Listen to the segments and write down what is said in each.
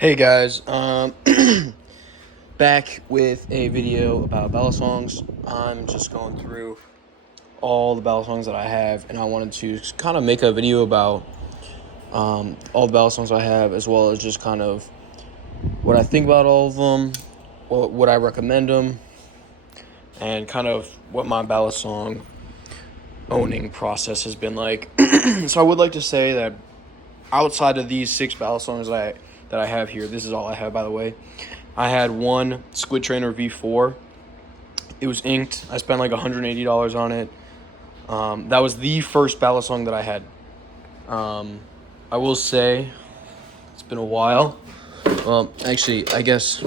Hey guys, back with a video about balisongs. I'm just going through all the balisongs that I have, and I wanted to kind of make a video about all the balisongs I have, as well as just kind of what I think about all of them, what would I recommend them, and kind of what my balisong owning process has been like. So I would like to say that outside of these 6 balisongs that I have here, this is all I have, by the way. I had one Squid Trainer V4. It was inked. I spent like $180 on it. That was the first balisong that I had. I will say it's been a while. Well, actually, I guess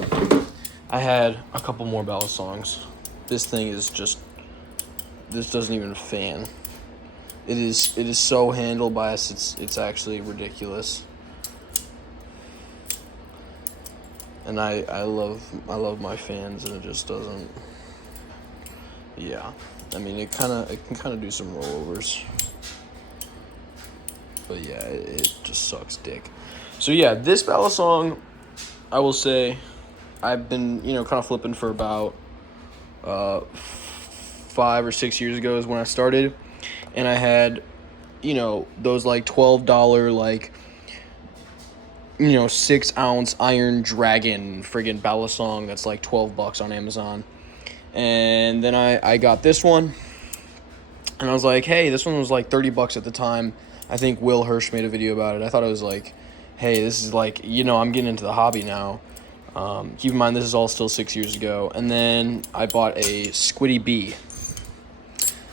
I had a couple more balisongs. This thing is just, this doesn't even fan. It is so handle biased. It's actually ridiculous. And I love my fans, and it just doesn't. Yeah, I mean it can kind of do some rollovers, but yeah, it just sucks dick. So yeah, this balisong, I will say, I've been kind of flipping for about 5 or 6 years ago is when I started, and I had those like $12 like 6-ounce Iron Dragon friggin' balisong that's like $12 on Amazon. And then I got this one, and I was like, hey, this one was like $30 at the time. I think Will Hirsch made a video about it. I thought it was like, hey, this is like, I'm getting into the hobby now. Keep in mind, this is all still 6 years ago. And then I bought a Squiddy Bee.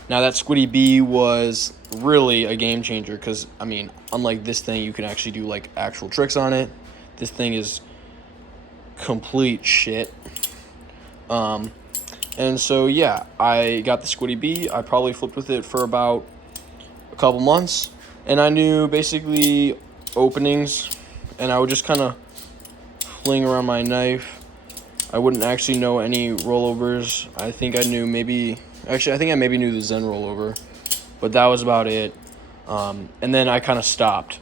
Now, that Squiddy Bee was really a game changer because, I mean, unlike this thing, you can actually do, like, actual tricks on it. This thing is complete shit. And so, yeah, I got the Squiddy Bee. I probably flipped with it for about a couple months. And I knew basically openings, and I would just kind of fling around my knife. I wouldn't actually know any rollovers. I think I knew maybe... Actually, I think I maybe knew the Zen rollover, but that was about it. And then I kind of stopped.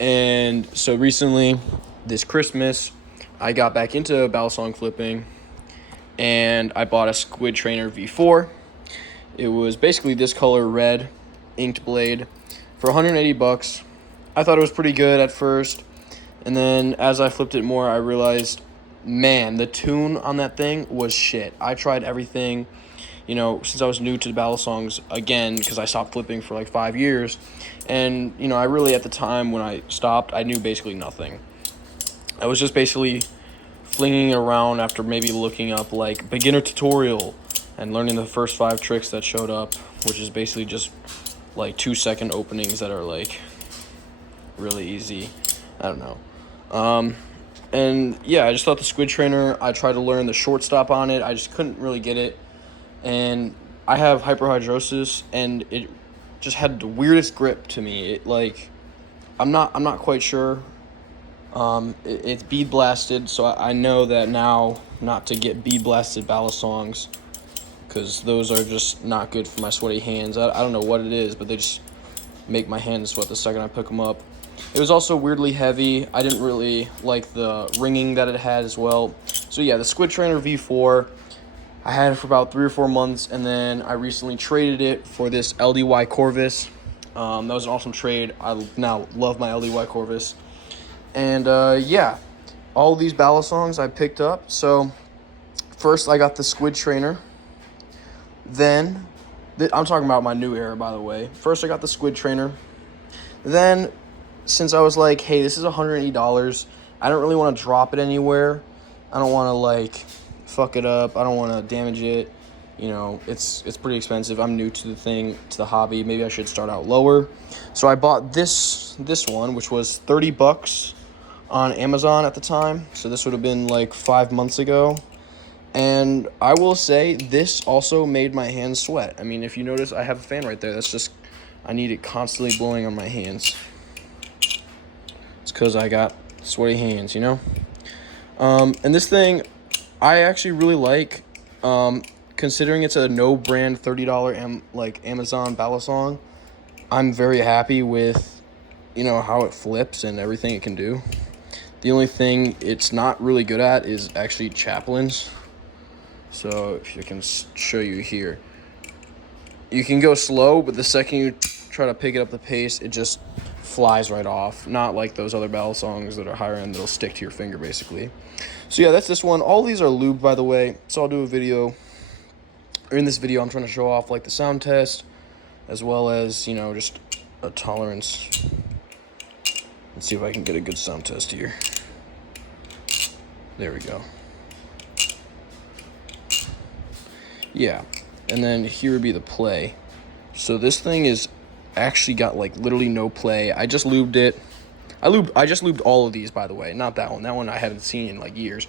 And so recently, this Christmas, I got back into balisong flipping, and I bought a Squid Trainer V4. It was basically this color red, inked blade, for $180. I thought it was pretty good at first, and then as I flipped it more, I realized, man, the tune on that thing was shit. I tried everything. Since I was new to the balisongs, again, because I stopped flipping for like 5 years, and, I really, at the time when I stopped, I knew basically nothing. I was just basically flinging it around after maybe looking up, like, beginner tutorial and learning the first 5 tricks that showed up, which is basically just, like, 2-second openings that are, like, really easy. I don't know. And, yeah, I just thought the Squid Trainer, I tried to learn the short stop on it. I just couldn't really get it. And I have hyperhidrosis, and it just had the weirdest grip to me. It like, I'm not quite sure. It's bead blasted, so I know that now not to get bead blasted balisongs, because those are just not good for my sweaty hands. I don't know what it is, but they just make my hands sweat the second I pick them up. It was also weirdly heavy. I didn't really like the ringing that it had as well. So yeah, the Squid Trainer V4. I had it for about 3 or 4 months, and then I recently traded it for this LDY Corvus. That was an awesome trade. I now love my LDY Corvus. And, yeah, all these balisongs I picked up. So, first I got the Squid Trainer. Then, I'm talking about my new era, by the way. First I got the Squid Trainer. Then, since I was like, hey, this is $180, I don't really want to drop it anywhere. I don't want to, like, fuck it up. I don't want to damage it. It's pretty expensive. I'm new to the hobby. Maybe I should start out lower. So I bought this one, which was $30 on Amazon at the time. So this would have been like 5 months ago. And I will say this also made my hands sweat. I mean, if you notice, I have a fan right there. That's just, I need it constantly blowing on my hands. It's because I got sweaty hands, And this thing, I actually really like, considering it's a no-brand $30 Amazon balisong. I'm very happy with, how it flips and everything it can do. The only thing it's not really good at is actually chaplains. So if I can show you here, you can go slow, but the second you try to pick it up the pace, it just flies right off. Not like those other balisongs that are higher end that'll stick to your finger basically. So yeah, that's this one. All these are lubed, by the way. So I'll do a video, or in this video I'm trying to show off like the sound test, as well as, you know, just a tolerance. Let's see if I can get a good sound test here. There we go. Yeah, and then here would be the play. So this thing is actually got like literally no play. I just lubed it. I just lubed all of these, by the way, not that one. That one I haven't seen in like years.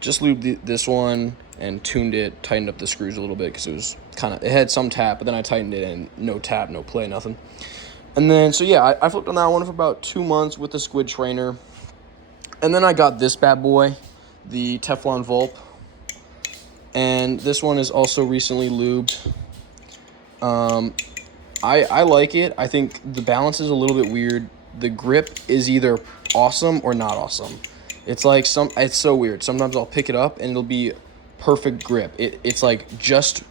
Just lubed this one and tuned it, tightened up the screws a little bit because it had some tap, but then I tightened it and no tap, no play, nothing. And then, so yeah, I flipped on that one for about 2 months with the squid trainer. And then I got this bad boy, the Teflon Vulp. And this one is also recently lubed. I like it. I think the balance is a little bit weird. The grip is either awesome or not awesome. It's like it's so weird. Sometimes I'll pick it up and it'll be perfect grip. It's like just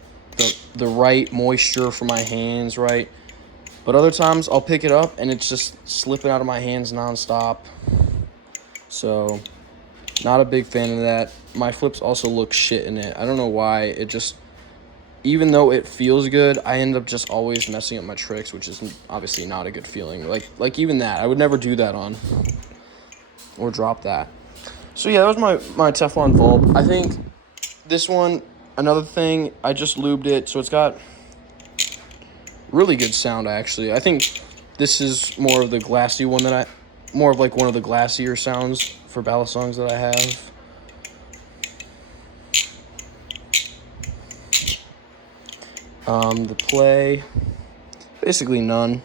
the right moisture for my hands, right? But other times I'll pick it up and it's just slipping out of my hands nonstop. So, not a big fan of that. My flips also look shit in it. I don't know why. It just, even though it feels good, I end up just always messing up my tricks, which is obviously not a good feeling. Like even that, I would never do that on, or drop that. So yeah, that was my Teflon Vulp. I think this one, another thing, I just lubed it, so it's got really good sound actually. I think this is more of the glassy one more of like one of the glassier sounds for balisongs that I have. The play, basically none.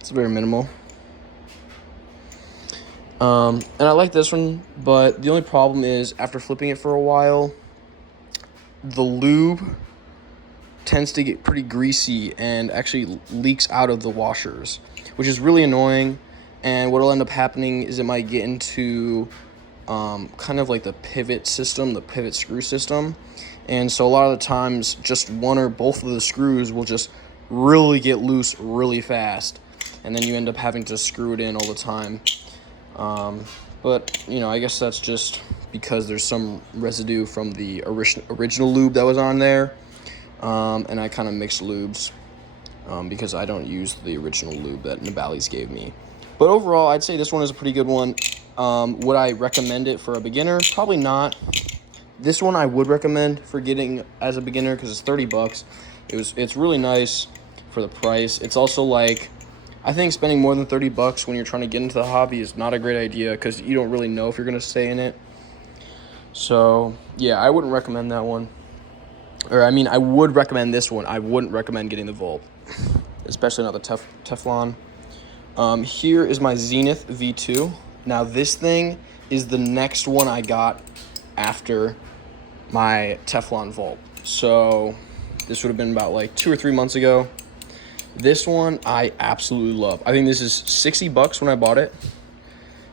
It's very minimal. And I like this one, but the only problem is after flipping it for a while, the lube tends to get pretty greasy and actually leaks out of the washers, which is really annoying. And what'll end up happening is it might get into kind of like the pivot system, the pivot screw system. And so a lot of the times just one or both of the screws will just really get loose really fast. And then you end up having to screw it in all the time. But, you know, I guess that's just because there's some residue from the original lube that was on there. And I kind of mixed lubes because I don't use the original lube that Nabali's gave me. But overall, I'd say this one is a pretty good one. Would I recommend it for a beginner? Probably not. This one I would recommend for getting as a beginner because it's $30. It's really nice for the price. It's also like, I think spending more than $30 when you're trying to get into the hobby is not a great idea because you don't really know if you're going to stay in it. So, yeah, I wouldn't recommend that one. Or, I mean, I would recommend this one. I wouldn't recommend getting the Vulp, especially not the Teflon. Here is my Zenith V2. Now, this thing is the next one I got after my Teflon Vulp. So, this would have been about like 2 or 3 months ago. This one I absolutely love. I think this is $60 when I bought it.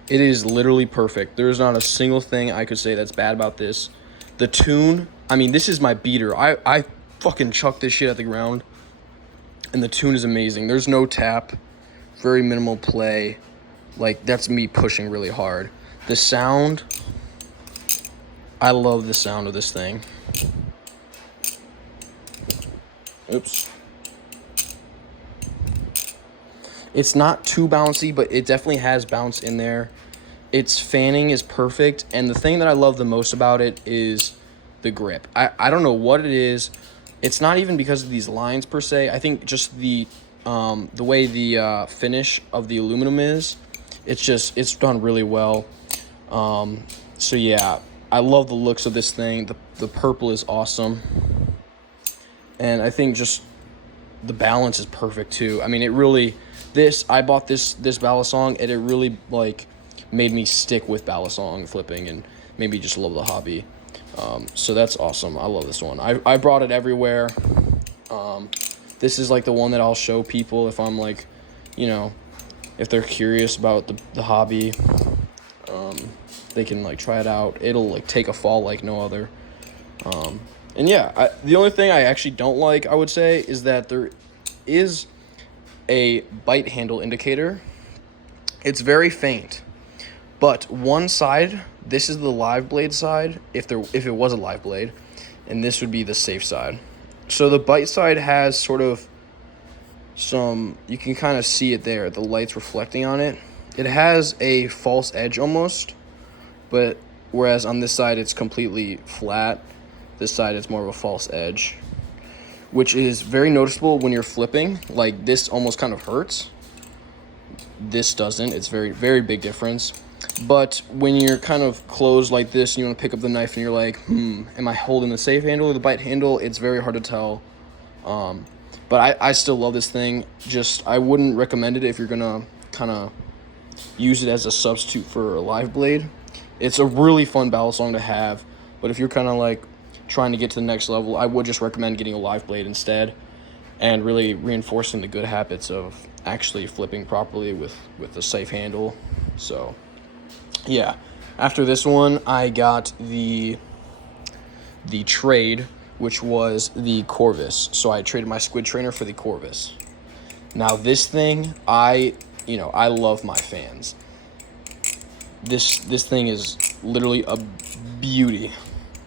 It is literally perfect. There's not a single thing I could say that's bad about this. The tune, I mean, this is my beater. I fucking chuck this shit at the ground. And the tune is amazing. There's no tap. Very minimal play. Like, that's me pushing really hard. The sound, I love the sound of this thing. Oops. It's not too bouncy, but it definitely has bounce in there. Its fanning is perfect, and the thing that I love the most about it is the grip. I don't know what it is. It's not even because of these lines per se. I think just the way the finish of the aluminum is. It's done really well. So yeah, I love the looks of this thing. The purple is awesome, and I think just the balance is perfect too. I mean, it really. I bought this balisong, and it really like made me stick with balisong flipping and made me just love the hobby. So that's awesome. I love this one. I brought it everywhere. This is like the one that I'll show people if I'm like, you know, if they're curious about the hobby. they can like try it out. It'll like take a fall like no other. And yeah, the only thing I actually don't like, I would say, is that there is a bite handle indicator. It's very faint, but one side, this is the live blade side, if it was a live blade, and this would be the safe side. So the bite side has sort of some, you can kind of see it there, the light's reflecting on it. It has a false edge almost, but whereas on this side it's completely flat, this side is more of a false edge, which is very noticeable when you're flipping. Like, this almost kind of hurts. This doesn't. It's very, very big difference. But when you're kind of closed like this and you want to pick up the knife and you're like, am I holding the safe handle or the bite handle? It's very hard to tell. But I still love this thing. Just, I wouldn't recommend it if you're going to kind of use it as a substitute for a live blade. It's a really fun balisong to have. But if you're kind of like trying to get to the next level, I would just recommend getting a live blade instead and really reinforcing the good habits of actually flipping properly with the safe handle. So yeah, after this one I got the trade, which was the Corvus. So I traded my squid trainer for the Corvus. Now this thing, I love my fans. This thing is literally a beauty.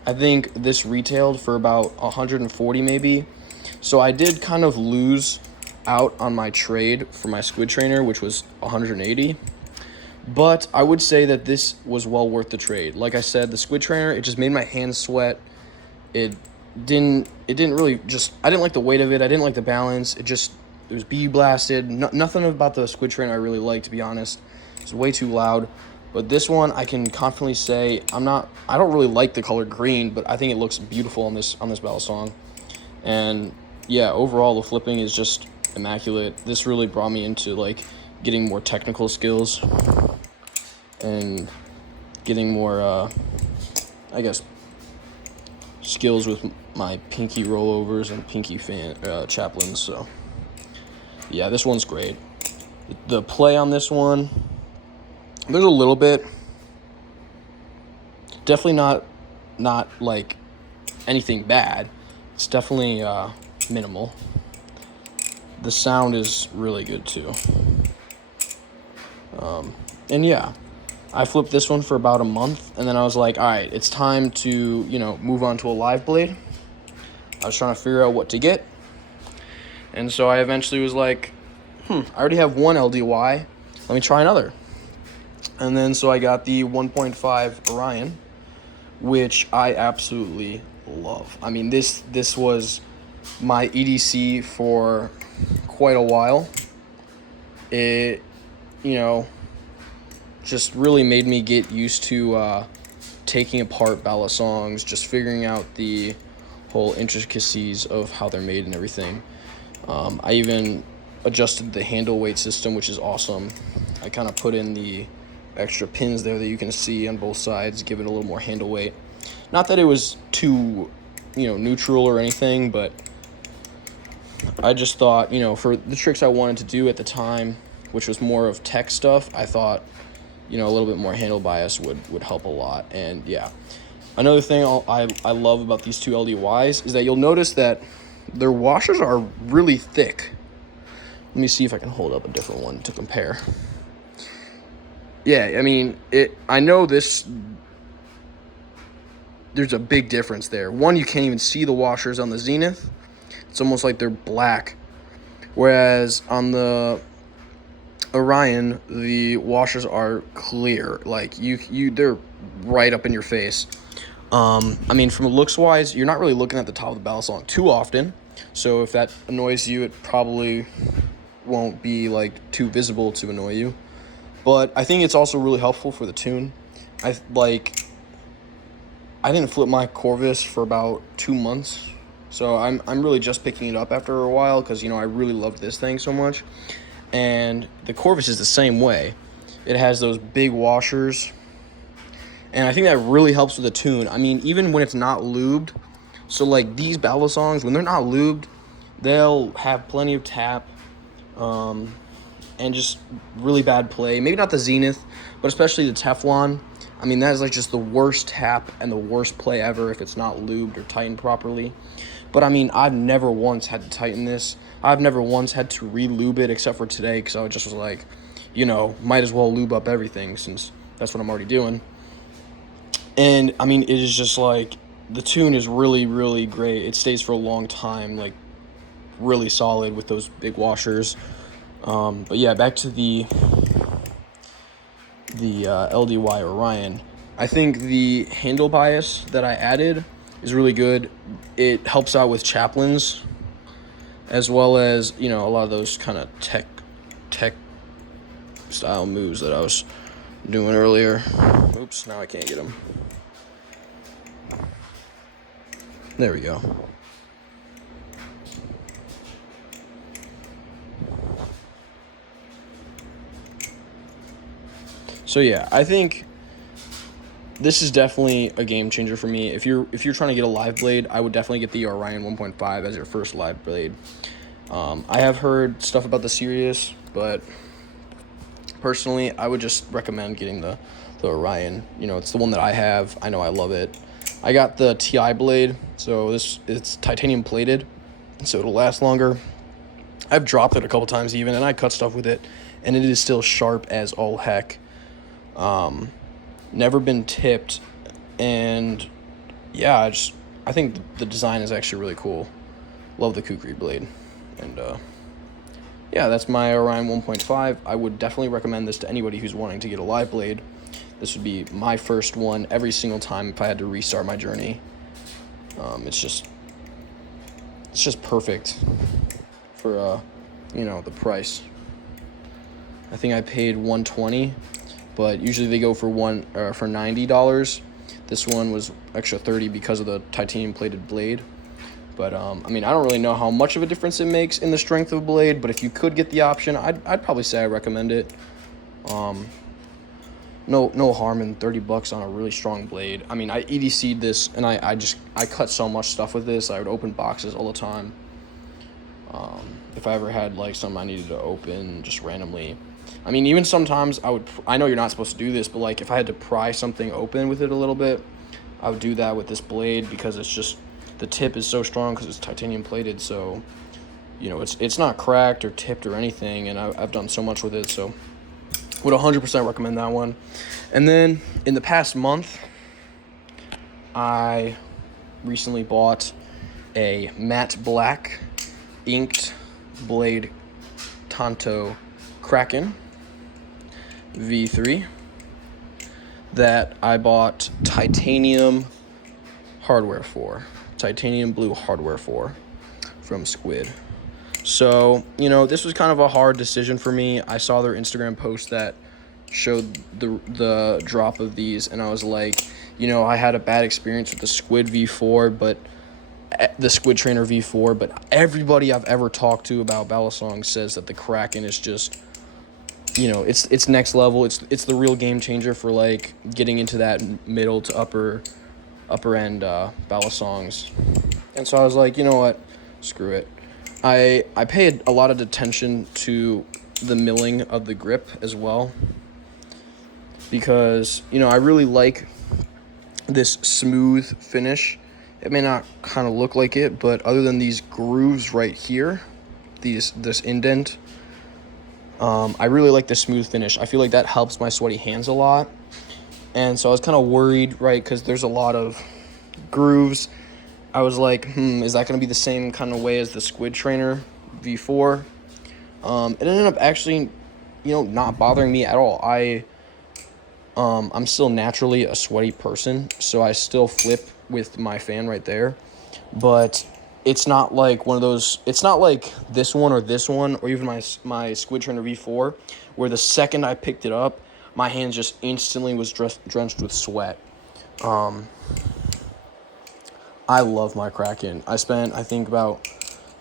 I think this retailed for about 140 maybe. So I did kind of lose out on my trade for my squid trainer, which was 180. But I would say that this was well worth the trade. Like I said, the squid trainer, it just made my hands sweat. It didn't really just, I didn't like the weight of it. I didn't like the balance. It was bee blasted. Nothing about the squid trainer I really liked, to be honest. It's way too loud. But this one, I can confidently say, I don't really like the color green, but I think it looks beautiful on this balisong. And yeah, overall the flipping is just immaculate. This really brought me into like getting more technical skills and getting more, I guess, skills with my pinky rollovers and pinky chaplains. So yeah, this one's great. The play on this one, there's a little bit, definitely not like anything bad. It's definitely minimal. The sound is really good too. And yeah, I flipped this one for about a month, and then I was like, all right, it's time to, move on to a live blade. I was trying to figure out what to get. And so I eventually was like, I already have one LDY. Let me try another. And then so I got the 1.5 Orion, which I absolutely love. I mean, this was my EDC for quite a while. It, just really made me get used to taking apart balisongs, just figuring out the whole intricacies of how they're made and everything. I even adjusted the handle weight system, which is awesome. I kind of put in the extra pins there that you can see on both sides, give it a little more handle weight. Not that it was too, neutral or anything, but I just thought, for the tricks I wanted to do at the time, which was more of tech stuff, I thought, a little bit more handle bias would help a lot. And yeah, another thing I love about these two LDYs is that you'll notice that their washers are really thick. Let me see if I can hold up a different one to compare. Yeah, I mean, I know there's a big difference there. One, you can't even see the washers on the Zenith. It's almost like they're black. Whereas on the Orion, the washers are clear. Like, they're right up in your face. I mean, from looks wise, you're not really looking at the top of the balisong too often. So if that annoys you, it probably won't be like too visible to annoy you. But I think it's also really helpful for the tune. I didn't flip my Corvus for about 2 months, so I'm really just picking it up after a while because I really loved this thing so much. And the Corvus is the same way. It has those big washers, and I think that really helps with the tune. I mean, even when it's not lubed, so like these balisongs, when they're not lubed, they'll have plenty of tap. And just really bad play. Maybe not the Zenith, but especially the Teflon. I mean, that is like just the worst tap and the worst play ever if it's not lubed or tightened properly. But I mean, I've never once had to tighten this. I've never once had to re-lube it except for today, because I just was like, might as well lube up everything since that's what I'm already doing. And I mean, it is just like, the tune is really, really great. It stays for a long time, like really solid with those big washers. But yeah, back to the LDY Orion. I think the handle bias that I added is really good. It helps out with chaplains, as well as, a lot of those kind of tech style moves that I was doing earlier. Oops, now I can't get them. There we go. So yeah, I think this is definitely a game changer for me. If you're trying to get a live blade, I would definitely get the Orion 1.5 as your first live blade. I have heard stuff about the Sirius, but personally, I would just recommend getting the Orion. It's the one that I have. I know I love it. I got the TI blade, so it's titanium plated, so it'll last longer. I've dropped it a couple times even, and I cut stuff with it, and it is still sharp as all heck. Never been tipped, and yeah, I think the design is actually really cool. Love the kukri blade, and yeah, that's my Orion 1.5. I would definitely recommend this to anybody who's wanting to get a live blade. This would be my first one every single time if I had to restart my journey. It's just perfect for the price. I think I paid $120, but usually they go for $90. This one was extra $30 because of the titanium plated blade. But I mean, I don't really know how much of a difference it makes in the strength of a blade, but if you could get the option, I'd probably say I recommend it. No harm in $30 on a really strong blade. I mean, I EDC'd this, and I cut so much stuff with this. I would open boxes all the time. If I ever had like something I needed to open just randomly. I mean, even sometimes I know you're not supposed to do this, but like if I had to pry something open with it a little bit, I would do that with this blade, because it's just, the tip is so strong because it's titanium plated. So, it's not cracked or tipped or anything, and I've done so much with it, so would 100% recommend that one. And then in the past month, I recently bought a matte black inked blade Tonto Kraken V3 that I bought titanium blue hardware for from Squid. So, this was kind of a hard decision for me. I saw their Instagram post that showed the drop of these, and I was like, I had a bad experience with the Squid V4, but the Squid Trainer V4, but everybody I've ever talked to about balisong says that the Kraken is just, it's next level. It's the real game changer for like getting into that middle to upper end balisongs. And so I was like, you know what, screw it. I paid a lot of attention to the milling of the grip as well, because I really like this smooth finish. It may not kind of look like it, but other than these grooves right here, this indent, I really like the smooth finish. I feel like that helps my sweaty hands a lot. And so I was kind of worried, right, because there's a lot of grooves. I was like, is that going to be the same kind of way as the Squid Trainer V4? It ended up actually, not bothering me at all. I'm still naturally a sweaty person, so I still flip with my fan right there. But it's not like one of those, it's not like this one, or even my Squid Trainer V4, where the second I picked it up, my hands just instantly was drenched with sweat. I love my Kraken. I spent, I think, about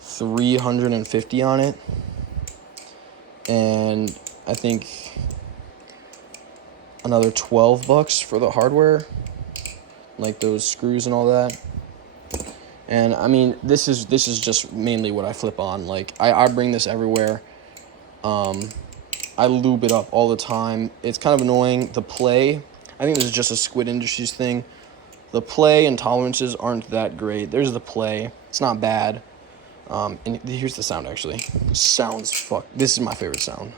$350 on it, and I think another $12 for the hardware, like those screws and all that. And I mean, this is just mainly what I flip on. Like I bring this everywhere. I lube it up all the time. It's kind of annoying. The play, I think this is just a Squid Industries thing. The play and tolerances aren't that great. There's the play. It's not bad. And here's the sound, actually. Sounds fuck. This is my favorite sound.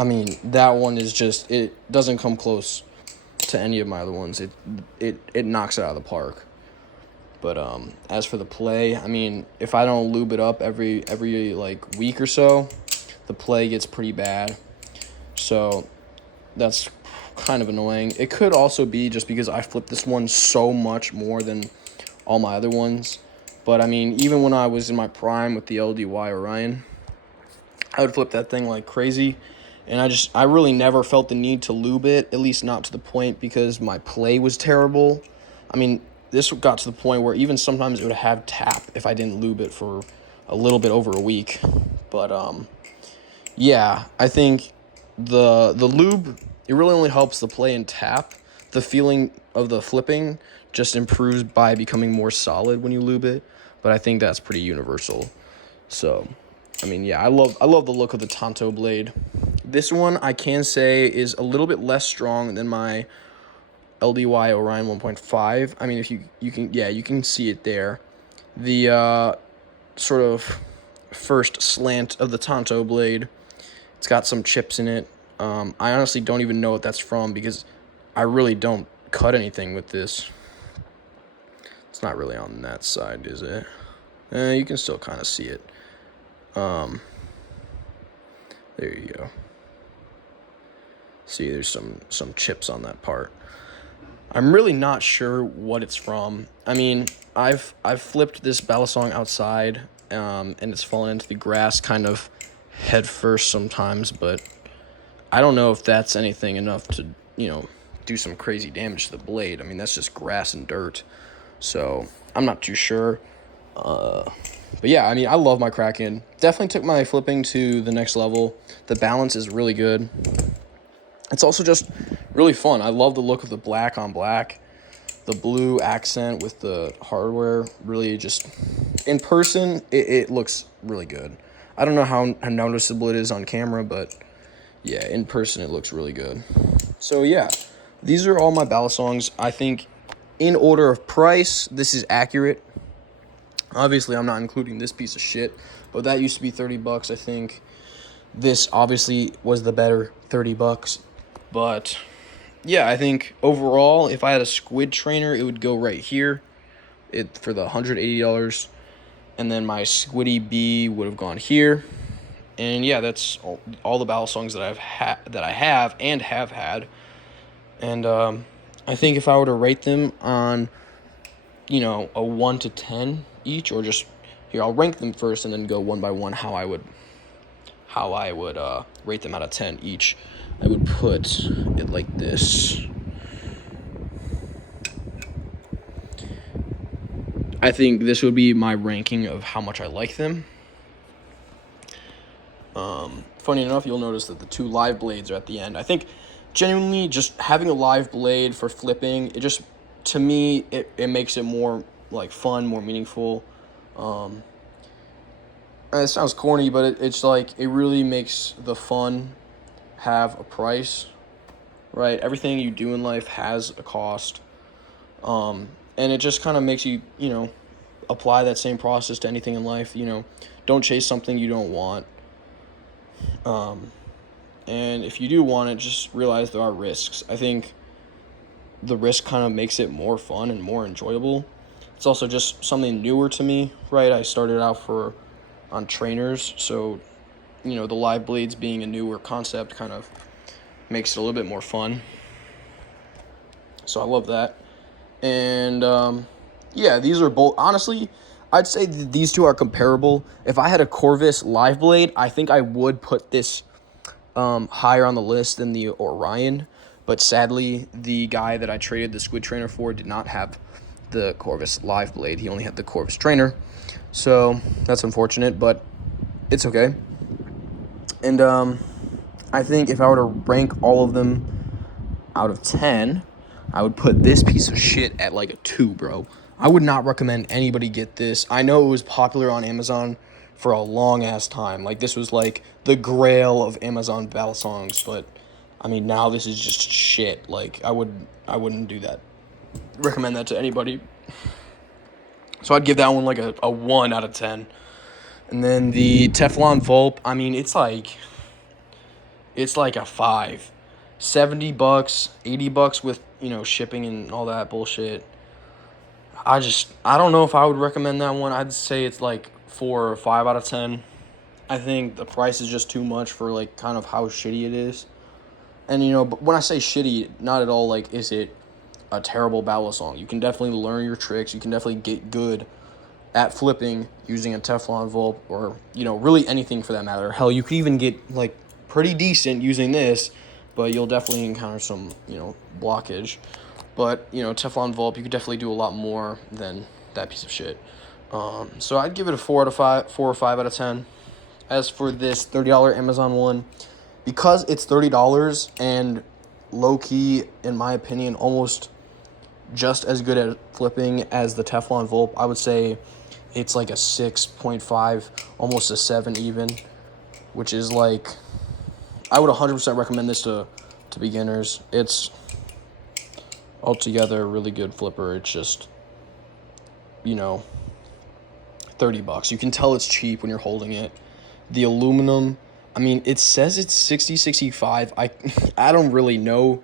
I mean, that one is just, it doesn't come close to any of my other ones. It knocks it out of the park. But as for the play, I mean, if I don't lube it up every like week or so, the play gets pretty bad. So that's kind of annoying. It could also be just because I flipped this one so much more than all my other ones. But I mean, even when I was in my prime with the LDY Orion, I would flip that thing like crazy. And I really never felt the need to lube it, at least not to the point because my play was terrible. I mean, this got to the point where even sometimes it would have tap if I didn't lube it for a little bit over a week. But yeah, I think the lube, it really only helps the play and tap. The feeling of the flipping just improves by becoming more solid when you lube it. But I think that's pretty universal. So, I mean, yeah, I love the look of the Tonto blade. This one I can say is a little bit less strong than my LDY Orion 1.5. I mean, if you can see it there. The sort of first slant of the Tonto blade, it's got some chips in it. I honestly don't even know what that's from because I really don't cut anything with this. It's not really on that side, is it? You can still kind of see it. There you go. See, there's some chips on that part. I'm really not sure what it's from. I mean, I've flipped this balisong outside, and it's fallen into the grass kind of head first sometimes, but I don't know if that's anything enough to, do some crazy damage to the blade. I mean, that's just grass and dirt. So, I'm not too sure. But yeah, I mean, I love my Kraken. Definitely took my flipping to the next level. The balance is really good. It's also just really fun. I love the look of the black on black. The blue accent with the hardware really just, in person, it looks really good. I don't know how noticeable it is on camera, but yeah, in person it looks really good. So yeah, these are all my balisongs. I think in order of price, this is accurate. Obviously, I'm not including this piece of shit, but that used to be $30, I think. This obviously was the better $30. But yeah, I think overall, if I had a squid trainer, it would go right here for the $180. And then my Squiddy B would have gone here. And yeah, that's all the balisongs that I have had. And I think if I were to rate them on, a 1 to 10 each, or just here, I'll rank them first and then go one by one how I would rate them out of 10 each. I would put it like this. I think this would be my ranking of how much I like them. Funny enough, you'll notice that the 2 live blades are at the end. I think genuinely just having a live blade for flipping, it just, to me, it makes it more like fun, more meaningful. It sounds corny, but it's like, it really makes the fun have a price, right? Everything you do in life has a cost. And it just kind of makes you, apply that same process to anything in life. Don't chase something you don't want. And if you do want it, just realize there are risks. I think the risk kind of makes it more fun and more enjoyable. It's also just something newer to me, right? I started out on trainers, so the live blades being a newer concept kind of makes it a little bit more fun. So I love that. And yeah, these are both, honestly, I'd say that these two are comparable. If I had a Corvus live blade, I think I would put this higher on the list than the Orion. But sadly, the guy that I traded the Squid Trainer for did not have the Corvus live blade. He only had the Corvus Trainer. So that's unfortunate, but it's okay. And I think if I were to rank all of them out of 10, I would put this piece of shit at like a 2, bro. I would not recommend anybody get this. I know it was popular on Amazon for a long ass time. Like, this was like the grail of Amazon balisongs, but I mean, now this is just shit. Like, I wouldn't do that. Recommend that to anybody. So I'd give that one like a 1 out of 10. And then the Teflon Volp, I mean, it's like a 5. $70, $80 with, shipping and all that bullshit. I don't know if I would recommend that one. I'd say it's like 4 or 5 out of 10. I think the price is just too much for like kind of how shitty it is. And but when I say shitty, not at all like is it a terrible balisong. You can definitely learn your tricks. You can definitely get good at flipping using a Teflon Volp, or really anything for that matter. Hell, you could even get like pretty decent using this, but you'll definitely encounter some blockage. But Teflon Volp, you could definitely do a lot more than that piece of shit. So I'd give it a 4 or 5 out of 10. As for this $30 Amazon one, because it's $30 and low key, in my opinion, almost just as good at flipping as the Teflon Volp, I would say it's like a 6.5, almost a 7 even, which is like, I would 100% recommend this to beginners. It's altogether a really good flipper. It's just, $30. You can tell it's cheap when you're holding it. The aluminum, I mean, it says it's 65. I don't really know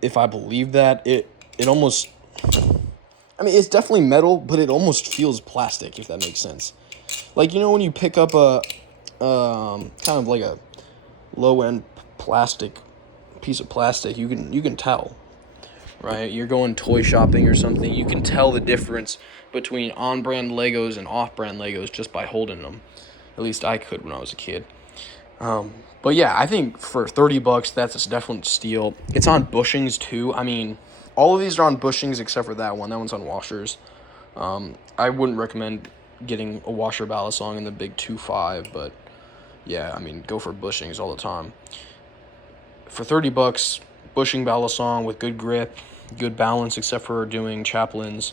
if I believe that. It almost, I mean, it's definitely metal, but it almost feels plastic, if that makes sense. Like, when you pick up a kind of like a low-end piece of plastic, you can tell, right? You're going toy shopping or something, you can tell the difference between on-brand Legos and off-brand Legos just by holding them. At least I could when I was a kid. But yeah, I think for $30, that's a definite steal. It's on bushings too. I mean, all of these are on bushings except for that one. That one's on washers. I wouldn't recommend getting a washer balisong in the big 2.5, but yeah, I mean, go for bushings all the time. For $30, bushing balisong with good grip, good balance, except for doing chaplains,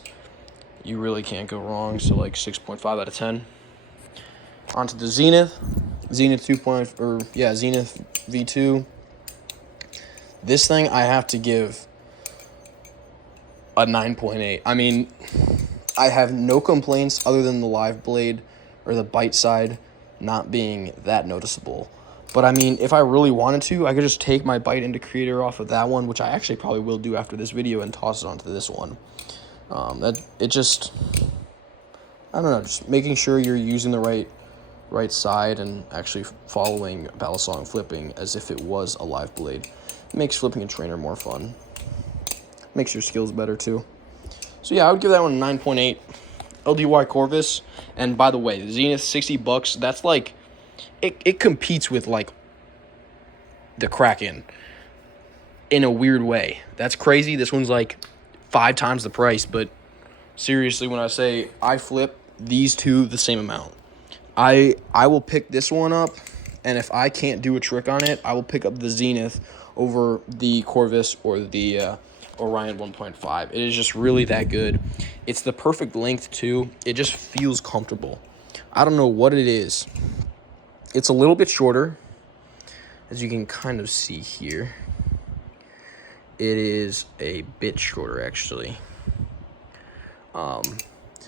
you really can't go wrong. So like 6.5 out of 10. Onto the Zenith Zenith V2. This thing I have to give a 9.8. I mean, I have no complaints other than the live blade or the bite side not being that noticeable. But I mean, if I really wanted to, I could just take my bite indicator off of that one, which I actually probably will do after this video, and toss it onto this one. I don't know, just making sure you're using the right side and actually following balisong flipping as if it was a live blade. It makes flipping a trainer more fun. Makes your skills better too. So yeah, I would give that one a 9.8. LDY Corvus, and by the way, Zenith, $60. That's like, it competes with like the Kraken in a weird way. That's crazy. This one's like 5 times the price, but seriously, when I say I flip these two the same amount, I will pick this one up, and if I can't do a trick on it, I will pick up the Zenith over the Corvus or the Orion 1.5. It is just really that good. It's the perfect length too. It just feels comfortable. I don't know what it is. It's a little bit shorter, as you can kind of see here. It is a bit shorter actually.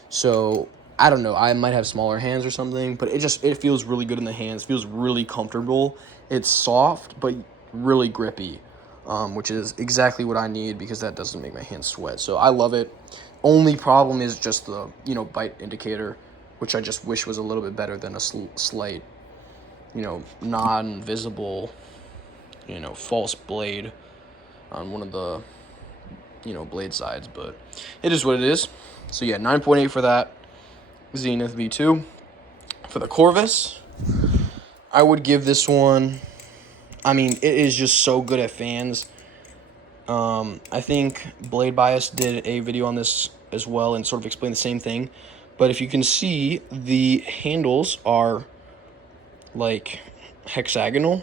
So I don't know, I might have smaller hands or something, but it feels really good in the hands. It feels really comfortable. It's soft but really grippy, which is exactly what I need because that doesn't make my hands sweat. So I love it. Only problem is just the bite indicator, which I just wish was a little bit better than a slight non-visible false blade on one of the blade sides, but it is what it is. So yeah, 9.8 for that Zenith V2. For the Corvus, I would give this one, I mean, it is just so good at fans. I think Blade Bias did a video on this as well and sort of explained the same thing. But if you can see, the handles are like hexagonal,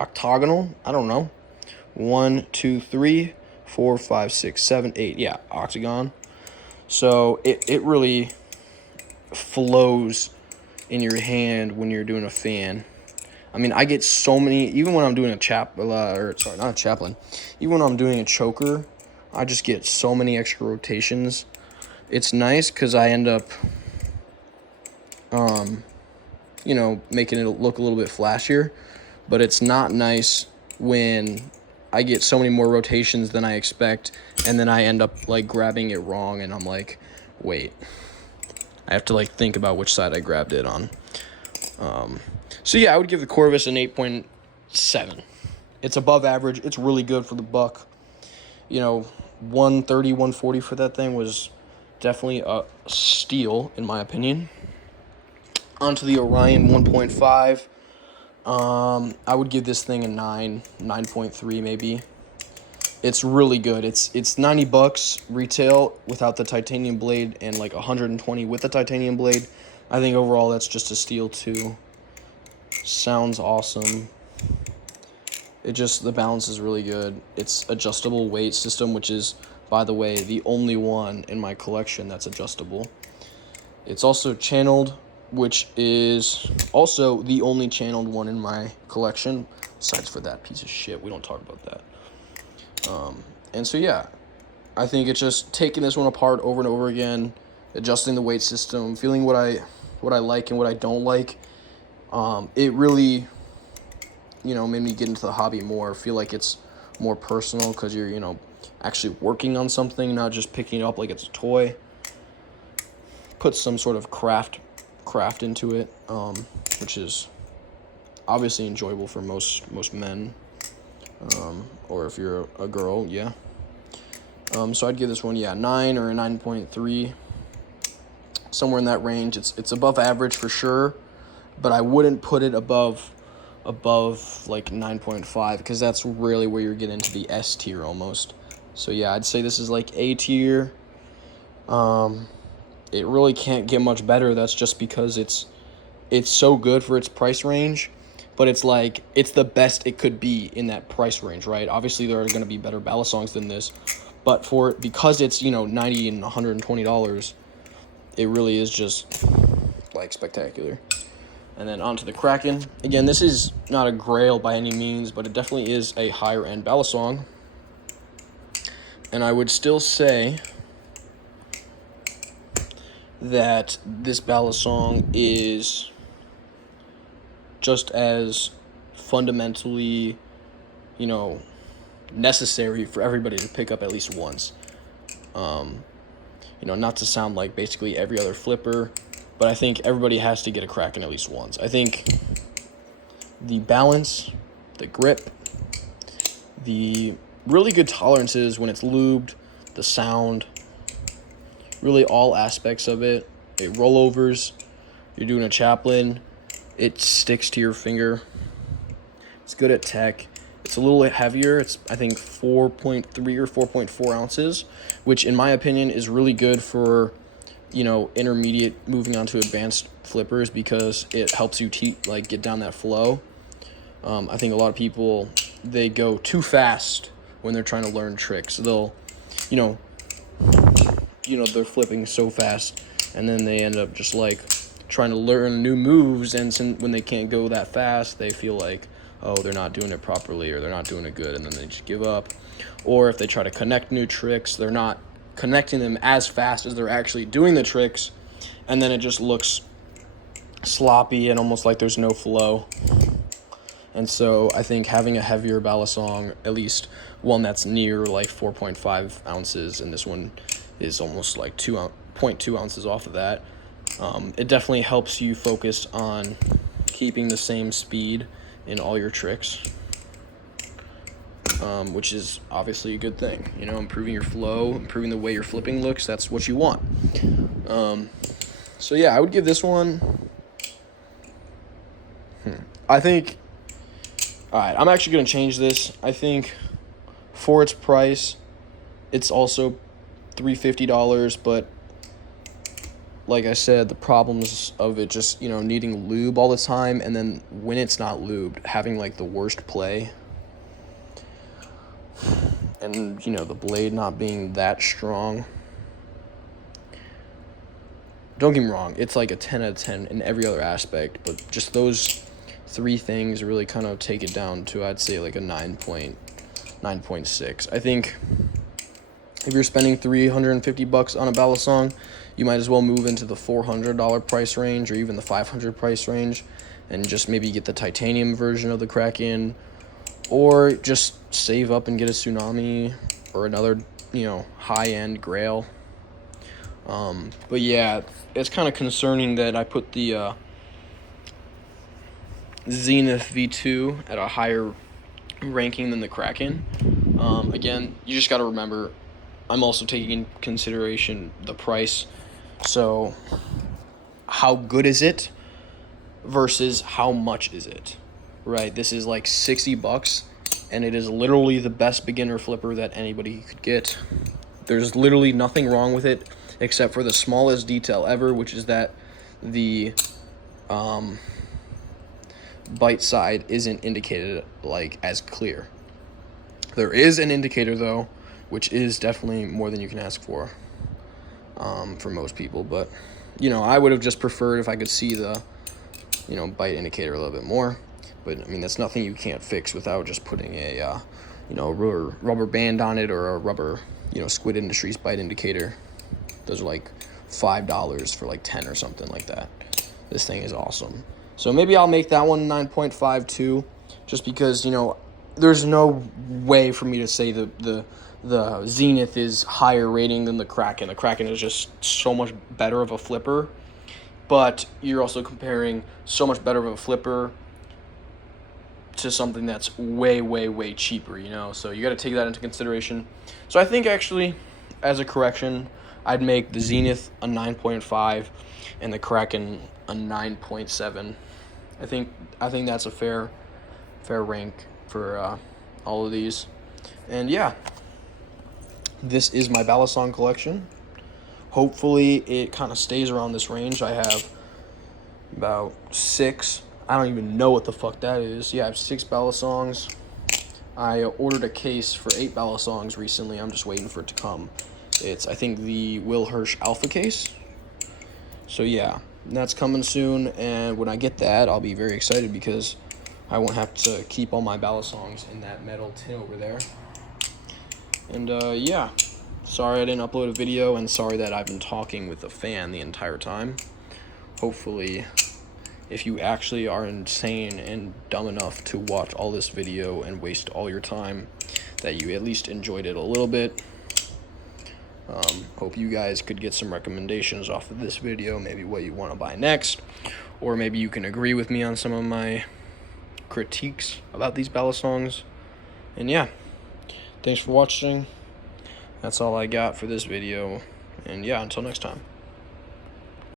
octagonal, I don't know. 1, 2, 3, 4, 5, 6, 7, 8. Yeah, octagon. So it really flows in your hand when you're doing a fan. I mean, I get so many, even when I'm doing not a chaplain, even when I'm doing a choker, I just get so many extra rotations. It's nice because I end up, making it look a little bit flashier, but it's not nice when I get so many more rotations than I expect, and then I end up, like, grabbing it wrong, and I'm like, wait. I have to, like, think about which side I grabbed it on. So, yeah, I would give the Corvus an 8.7. It's above average. It's really good for the buck. 130, 140 for that thing was definitely a steal, in my opinion. Onto the Orion 1.5. I would give this thing a 9.3 maybe. It's really good. It's $90 retail without the titanium blade, and like $120 with the titanium blade. I think overall that's just a steal too. Sounds awesome. The balance is really good. It's adjustable weight system, which is, by the way, the only one in my collection that's adjustable. It's also channeled, which is also the only channeled one in my collection, besides for that piece of shit. We don't talk about that. And so, yeah, I think it's just taking this one apart over and over again, adjusting the weight system, feeling what I like and what I don't like. It really, made me get into the hobby more, feel like it's more personal because you're, actually working on something, not just picking it up like it's a toy. Put some sort of craft into it, which is obviously enjoyable for most men, or if you're a girl, yeah. So I'd give this one, 9 or a 9.3, somewhere in that range. It's above average for sure, but I wouldn't put it above like 9.5, because that's really where you're getting into the S tier almost. So yeah, I'd say this is like A tier. It really can't get much better. That's just because it's so good for its price range, but it's like it's the best it could be in that price range, right? Obviously there are going to be better balisongs than this, but because it's $90 and $120, it really is just like spectacular. And then onto the Kraken. Again, this is not a grail by any means, but it definitely is a higher end balisong. And I would still say that this balisong is just as fundamentally, necessary for everybody to pick up at least once. Not to sound like basically every other flipper, but I think everybody has to get a Kraken at least once. I think the balance, the grip, the really good tolerances when it's lubed, the sound, really all aspects of it. It rollovers. You're doing a chaplain. It sticks to your finger. It's good at tech. It's a little bit heavier. It's, I think, 4.3 or 4.4 ounces, which in my opinion is really good for, intermediate moving on to advanced flippers, because it helps you get down that flow. I think a lot of people, they go too fast when they're trying to learn tricks. They'll, they're flipping so fast, and then they end up just like trying to learn new moves, and when they can't go that fast, they feel like, oh, they're not doing it properly, or they're not doing it good, and then they just give up. Or if they try to connect new tricks, they're not connecting them as fast as they're actually doing the tricks, and then it just looks sloppy and almost like there's no flow. And so I think having a heavier balisong, at least one that's near like 4.5 ounces, and this one is almost like 2.2 ounces off of that, it definitely helps you focus on keeping the same speed in all your tricks, which is obviously a good thing. Improving your flow, improving the way your flipping looks, that's what you want. So yeah, I would give this one, I think, alright, I'm actually going to change this. I think for its price, it's also $350, but like I said, the problems of it just, needing lube all the time, and then when it's not lubed, having like the worst play. and, you know, the blade not being that strong. Don't get me wrong, it's like a 10 out of 10 in every other aspect, but just those 3 things really kind of take it down to, I'd say, like a 9.6. I think if you're spending $350 on a balisong, you might as well move into the $400 price range or even the $500 price range and just maybe get the titanium version of the Kraken, or just save up and get a Tsunami or another, you know, high-end Grail. But yeah, it's kind of concerning that I put the Zenith V2 at a higher ranking than the Kraken. Again, you just got to remember, I'm also taking in consideration the price. So how good is it versus how much is it, right? This is like $60, and it is literally the best beginner flipper that anybody could get. There's literally nothing wrong with it except for the smallest detail ever, which is that the bite side isn't indicated like as clear. There is an indicator though, which is definitely more than you can ask for most people. But, you know, I would have just preferred if I could see the, you know, bite indicator a little bit more. But, I mean, that's nothing you can't fix without just putting a, you know, rubber band on it, or a rubber, you know, Squid Industries bite indicator. Those are like $5 for like 10 or something like that. This thing is awesome. So maybe I'll make that one 9.5 too, just because, you know, there's no way for me to say the Zenith is higher rating than the Kraken. The Kraken is just so much better of a flipper, but you're also comparing so much better of a flipper to something that's way, way, way cheaper, you know? So you got to take that into consideration. So I think actually, as a correction, I'd make the Zenith a 9.5 and the Kraken a 9.7. I think that's a fair rank for all of these. And yeah, this is my balisong collection. Hopefully it kind of stays around this range. I have about 6. I don't even know what the fuck that is. Yeah, I have 6 balisongs. I ordered a case for 8 balisongs recently. I'm just waiting for it to come. It's, I think, the Will Hirsch Alpha case. So yeah, that's coming soon, and when I get that, I'll be very excited because I won't have to keep all my balisongs in that metal tin over there. And yeah, sorry I didn't upload a video, and sorry that I've been talking with the fan the entire time. Hopefully, if you actually are insane and dumb enough to watch all this video and waste all your time, that you at least enjoyed it a little bit. Hope you guys could get some recommendations off of this video, maybe what you want to buy next, or maybe you can agree with me on some of my critiques about these balisongs. And yeah, thanks for watching. That's all I got for this video, and yeah, until next time.